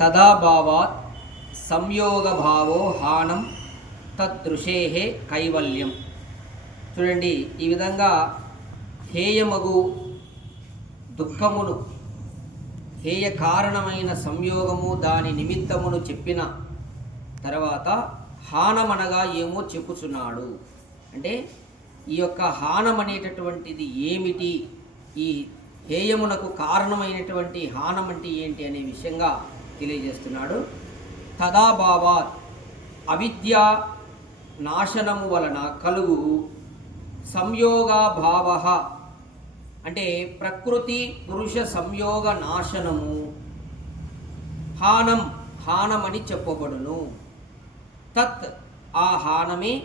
తదాభావాత్ సంయోగభావో హానం తదృషే కైవల్యం. చూడండి ఈ విధంగా హేయమగు దుఃఖమును హేయ కారణమైన సంయోగము దాని నిమిత్తమును చెప్పిన తర్వాత హానమనగా ఏమో చెప్పుచున్నాడు. అంటే ఈ యొక్క హానం అనేటటువంటిది ఏమిటి? ఈ హేయమునకు కారణమైనటువంటి హానం అంటే ఏంటి అనే విషయంగా తెలియజేస్తున్నాడు. తదాభావాత్ అవిద్య నాశనము వలన కలుగు సంయోగాభావ. అంటే ప్రకృతి పురుష సంయోగ నాశనము హానం హానమని చెప్పబడును. తత్ ఆ హానమే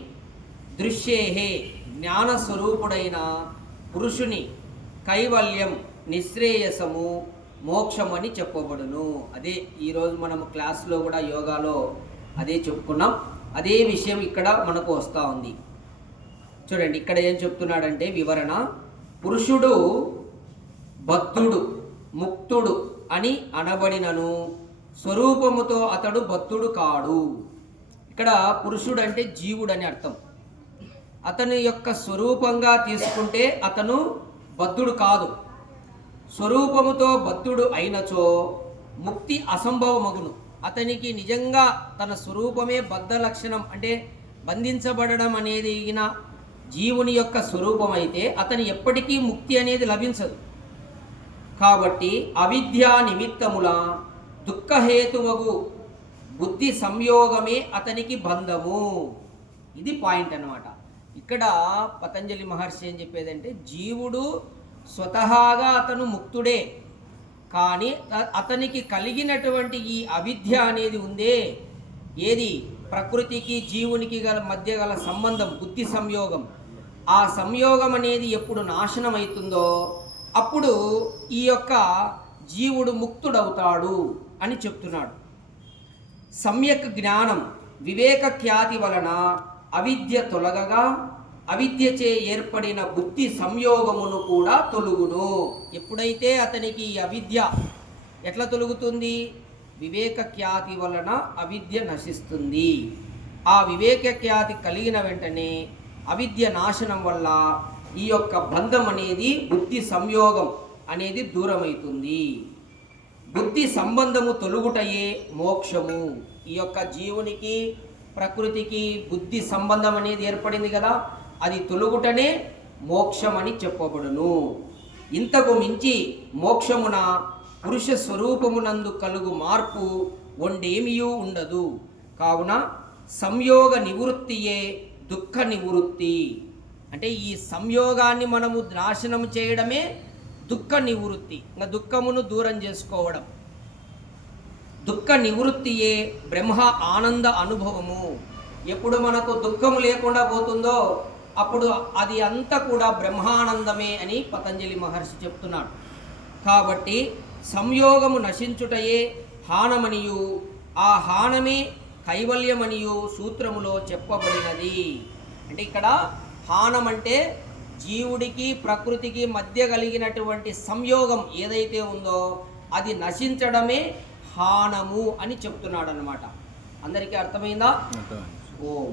దృశ్యేహే జ్ఞానస్వరూపుడైన పురుషుని కైవల్యం నిశ్రేయసము మోక్షం అని చెప్పబడును. అదే ఈరోజు మనం క్లాస్లో కూడా యోగాలో అదే చెప్పుకున్నాం. అదే విషయం ఇక్కడ మనకు వస్తూ ఉంది. చూడండి ఇక్కడ ఏం చెప్తున్నాడంటే వివరణ. పురుషుడు భక్తుడు ముక్తుడు అని అనబడినను. స్వరూపముతో అతడు భక్తుడు కాడు. ఇక్కడ పురుషుడు అంటే జీవుడు అని అర్థం. అతని యొక్క స్వరూపంగా తీసుకుంటే అతను బద్ధుడు కాదు. స్వరూపముతో బద్ధుడు అయినచో ముక్తి అసంభవమగును. అతనికి నిజంగా తన స్వరూపమే బద్ధ లక్షణం అంటే బంధించబడడం అనేది జీవుని యొక్క స్వరూపం అయితే అతని ఎప్పటికీ ముక్తి అనేది లభించదు. కాబట్టి అవిద్యా నిమిత్తముల దుఃఖహేతువగు బుద్ధి సంయోగమే అతనికి బంధము. ఇది పాయింట్ అన్నమాట. ఇక్కడ పతంజలి మహర్షి ఏం చెప్పేదంటే జీవుడు స్వతహాగా అతను ముక్తుడే. కానీ అతనికి కలిగినటువంటి ఈ అవిద్య అనేది ఉందే. ఏది? ప్రకృతికి జీవునికి గల మధ్య గల సంబంధం బుద్ధి సంయోగం. ఆ సంయోగం అనేది ఎప్పుడు నాశనం అవుతుందో అప్పుడు ఈ యొక్క జీవుడు ముక్తుడవుతాడు అని చెప్తున్నాడు. సమ్యక్ జ్ఞానం వివేక ఖ్యాతి వలన అవిద్య తొలగగా అవిద్యచే ఏర్పడిన బుద్ధి సంయోగమును కూడా తొలుగును. ఎప్పుడైతే అతనికి ఈ అవిద్య ఎట్లా తొలుగుతుంది? వివేక ఖ్యాతి వలన అవిద్య నశిస్తుంది. ఆ వివేక ఖ్యాతి కలిగిన వెంటనే అవిద్య నాశనం వల్ల ఈ యొక్క బంధం అనేది బుద్ధి సంయోగం అనేది దూరమవుతుంది బుద్ధి సంబంధము తొలుగుటయే మోక్షము. ఈ యొక్క జీవునికి ప్రకృతికి బుద్ధి సంబంధం అనేది ఏర్పడింది కదా? అది తొలుగుటనే మోక్షమని చెప్పబడును. ఇంతకు మించి మోక్షమున పురుష స్వరూపమునందు కలుగు మార్పు వండేమియూ ఉండదు. కావున సంయోగ నివృత్తియే దుఃఖ నివృత్తి. అంటే ఈ సంయోగాన్ని మనము నాశనం చేయడమే దుఃఖ నివృత్తి. ఇంకా దుఃఖమును దూరం చేసుకోవడం. దుఃఖ నివృత్తియే బ్రహ్మ ఆనంద అనుభవము. ఎప్పుడు మనకు దుఃఖము లేకుండా పోతుందో అప్పుడు అది అంతా కూడా బ్రహ్మానందమే అని పతంజలి మహర్షి చెప్తున్నాడు. కాబట్టి సంయోగము నశించుటయే హానమనియు. ఆ హానమే కైవల్యమనియు సూత్రములో చెప్పబడినది. అంటే ఇక్కడ హానం అంటే జీవుడికి ప్రకృతికి మధ్య కలిగినటువంటి సంయోగం ఏదైతే ఉందో అది నశించడమే హానము అని చెప్తున్నాడు అనమాట అందరికీ అర్థమైందా. ఓం.